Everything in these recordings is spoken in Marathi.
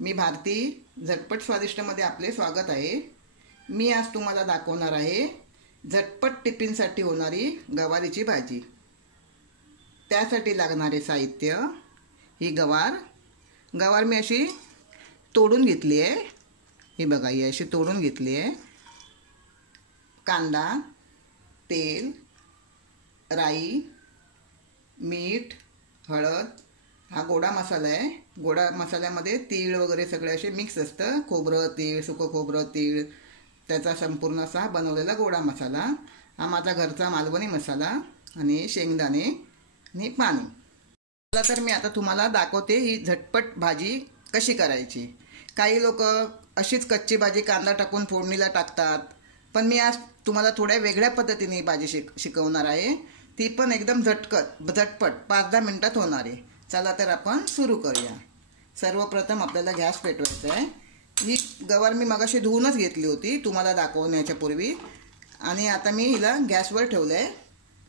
मी भारती झटपट स्वादिष्टमध्ये आपले स्वागत आहे। मी आज तुम्हाला दाखवणार आहे झटपट टिफिनसाठी होणारी गवारीची भाजी। त्यासाठी लागणारे साहित्य ही गवार मी अशी तोडून घेतली आहे। ही बघा, ही अशी तोडून घेतली आहे। कांदा, तेल, राई, मीठ, हळद, हा गोडा मसाला आहे। गोडा मसाल्यामध्ये तीळ वगैरे सगळे असे मिक्स असतं। खोबरं, तीळ, सुकं खोबरं, तीळ, त्याचा संपूर्ण असा बनवलेला गोडा मसाला। हा माझा घरचा मालवणी मसाला आणि शेंगदाणे आणि पाणी। चला तर मी आता तुम्हाला दाखवते ही झटपट भाजी कशी करायची। काही लोक अशीच कच्ची भाजी कांदा टाकून फोडणीला टाकतात, पण मी आज तुम्हाला थोड्या वेगळ्या पद्धतीने भाजी शिकवणार आहे। ती पण एकदम झटपट 5-10 मिनिटात होणार आहे। चला तर आपण सुरू करूया। सर्वप्रथम आपल्याला गॅस पेटवायचा आहे। ही गवार मी मगाशी धुवूनच घेतली होती तुम्हाला दाखवण्याच्या पूर्वी, आणि आता मी हिला गॅसवर ठेवलं आहे।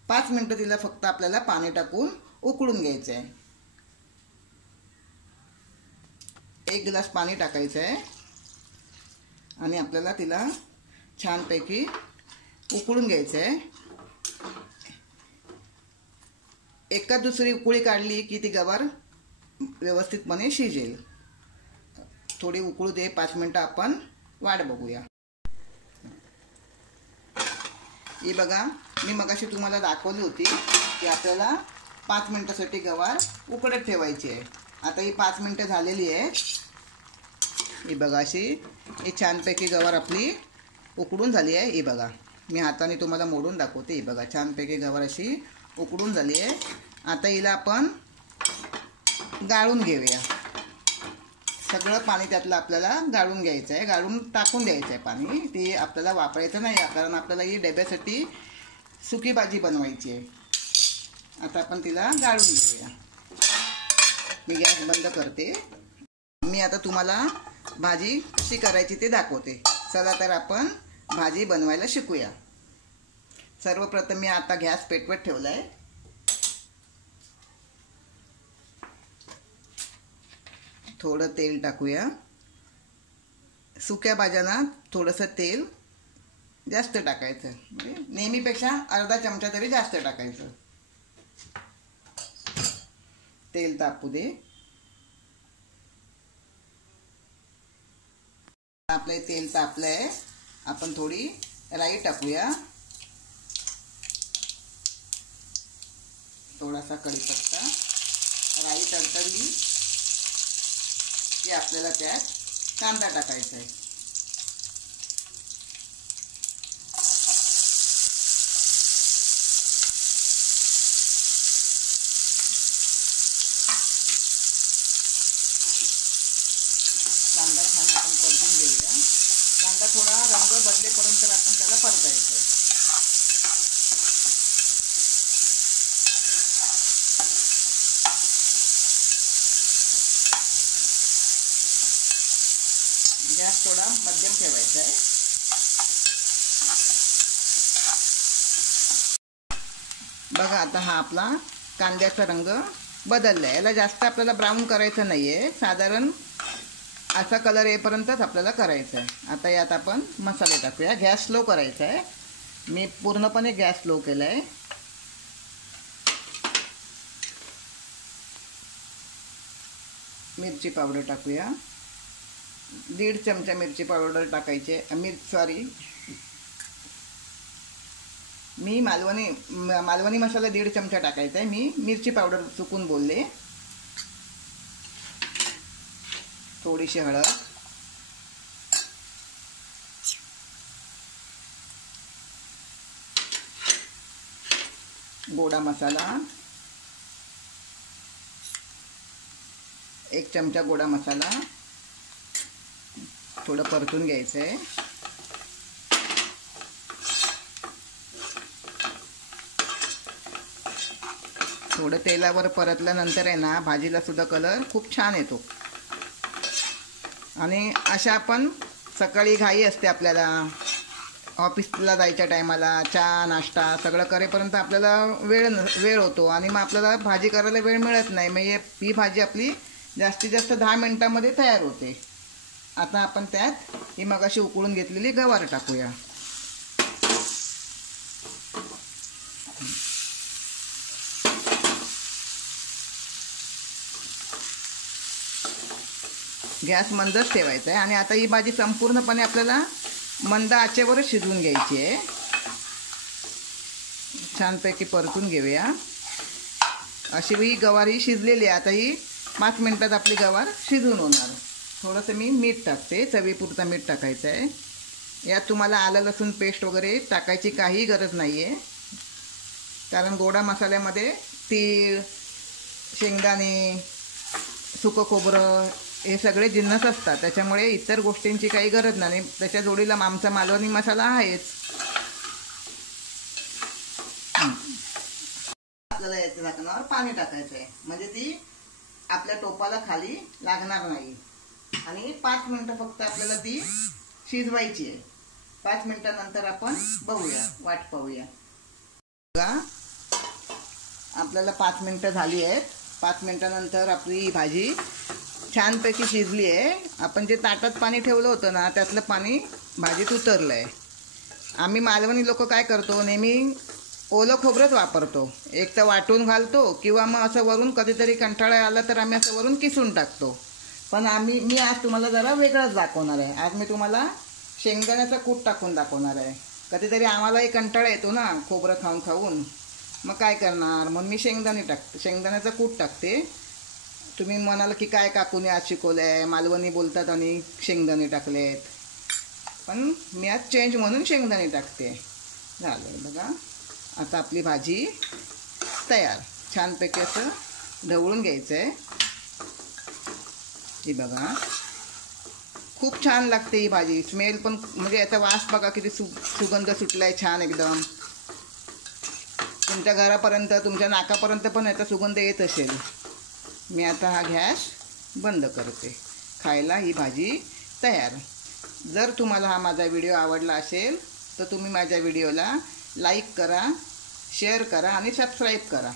5 मिनिटं तिला फक्त आपल्याला पाणी टाकून उकळून घ्यायचं आहे। 1 ग्लास पाणी टाकायचं आहे आणि आपल्याला तिला छानपैकी उकळून घ्यायचं आहे। एका दुसरी उकळी काढली की ती गवार व्यवस्थितपणे शिजेल। थोडी उकळू दे, 5 मिनिटं आपण वाट बघूया। ही बघा, मी मगाशी तुम्हाला दाखवली होती की आपल्याला 5 मिनिटासाठी गवार उकळत ठेवायची आहे। आता ही 5 मिनिटं झालेली आहे। ही बघा, अशी ही छानपैकी गवार आपली उकडून झाली आहे। ही बघा, मी हाताने तुम्हाला मोडून दाखवते। ही बघा, छानपैकी गवार अशी उकडून झाली आहे। आता हिला आपण गाळून घेऊया। सगळं पाणी त्यातलं आपल्याला गाळून घ्यायचं आहे, गाळून टाकून द्यायचं आहे पाणी। ती आपल्याला वापरायचं नाही, कारण आपल्याला ही डब्यासाठी सुकी भाजी बनवायची आहे। आता आपण तिला गाळून घेऊया। मी गॅस बंद करते। मी आता तुम्हाला भाजी कशी करायची ते दाखवते। चला तर आपण भाजी बनवायला शिकूया। सर्वप्रथम मी आता गॅस पेटवत ठेवला आहे। थोडं तेल टाकूया। सुक्या भाज्यांना थोडंसं तेल जास्त टाकायचं, म्हणजे नेहमीपेक्षा अर्धा चमचा तरी जास्त टाकायचं। तेल तापू दे। आपले तेल तापलंय, आपण थोडी राई टाकूया। थोडासा कढीपत्ता। राई तडतडली की आपल्याला त्यात कांदा टाकायचा आहे। कांदा छान आपण परतून घेऊया। कांदा थोडा रंग बदलेपर्यंत आपण त्याला परतायचं आहे। गॅस थोडा मध्यम ठेवायचा आहे। बघा, आता हा आपला कांद्याचा रंग बदलला आहे। याला जास्त आपल्याला ब्राऊन करायचं नाही आहे, साधारण असा कलर येईपर्यंतच आपल्याला करायचं आहे। आता यात आपण मसाले टाकूया। गॅस स्लो करायचा आहे। मी पूर्णपणे गॅस स्लो केला आहे। मिरची पावडर टाकूया। 1.5 चमचा मिरची पावडर टाकायचे। मी मालवणी मसाला 1.5 चमचा टाकायचा आहे। मी मिरची पावडर चुकून बोलले। थोडीशी हळद, गोडा मसाला, 1 चमचा गोडा मसाला, थोडं परतून घ्यायचं आहे। थोडं तेलावर परतल्यानंतर आहे ना, भाजीला सुद्धा कलर खूप छान येतो। आणि अशा आपण सकाळी घाई असते आपल्याला, ऑफिसला जायच्या टायमाला चहा नाश्ता सगळं करेपर्यंत आपल्याला वेळ होतो, आणि मग आपल्याला भाजी करायला वेळ मिळत नाही। मग ही भाजी आपली जास्तीत जास्त 10 मिनिटांमध्ये तयार होते. आता आपण त्यात ही मगाशी उकळून घेतलेली गवार टाकूया. गॅस मंदच ठेवायचा आहे आणि आता ही भाजी संपूर्णपणे आपल्याला मंद आचेवरच शिजवून घ्यायची आहे. छानपैकी परतून घेऊया. अशी ही गवार शिजलेली आहे. आता ही 5 मिनिटात आपली गवार शिजून होणार. थोडंसं मी मीठ टाकते, चवीपुरता मीठ टाकायचं आहे. यात तुम्हाला आलं लसूण पेस्ट वगैरे टाकायची काही गरज नाही आहे, कारण गोडा मसाल्यामध्ये तीळ, शेंगदाणे, सुकं खोबरं हे सगळे जिन्नस असतात. त्याच्यामुळे इतर गोष्टींची काही गरज नाही. त्याच्या जोडीला आमचा मालवणी मसाला आहेच. आपल्याला याच्या झाकणावर पाणी टाकायचं आहे, म्हणजे ती आपल्या टोपाला खाली लागणार नाही. आणि 5 मिनिटं फक्त आपल्याला ती शिजवायची आहे. 5 मिनिटानंतर आपण बघूया, वाट पाहूया. बघा, आपल्याला 5 मिनिटं झाली आहेत. 5 मिनिटानंतर आपली भाजी छानपैकी शिजली आहे. आपण जे ताटात पाणी ठेवलं होतं ना, त्यातलं पाणी भाजीत उतरलं आहे. आम्ही मालवणी लोक काय करतो, नेहमी ओलं खोबरंच वापरतो. एक तर वाटून घालतो किंवा मग असं वरून कधीतरी कंटाळा आला तर आम्ही असं वरून किसून टाकतो. पण मी आज तुम्हाला जरा वेगळंच दाखवणार आहे. आज मी तुम्हाला शेंगदाण्याचा कूट टाकून दाखवणार आहे. कधीतरी आम्हालाही कंटाळा येतो ना खोबरं खाऊन खाऊन, मग काय करणार, म्हणून मी शेंगदाण्याचा कूट टाकते. तुम्ही म्हणाल की काय काकूने आज शिकवलं आहे, मालवणी बोलतात आणि शेंगदाणे टाकलेत, पण मी आज चेंज म्हणून शेंगदाणे टाकते. झालं बघा, आता आपली भाजी तयार. छानपैकी असं ढवळून घ्यायचं आहे. ही बघा, खूप छान लागते ही भाजी. स्मेल पण, म्हणजे याचा वास बघा किती सुगंध सुटला आहे छान एकदम. तुमच्या घरापर्यंत, तुमच्या नाकापर्यंत पण याचा सुगंध येत असेल. मी आता हा गॅस बंद करते. खायला ही भाजी तयार. जर तुम्हाला हा माझा व्हिडिओ आवडला असेल तर तुम्ही माझ्या व्हिडिओला लाईक करा, शेअर करा आणि सबस्क्राईब करा.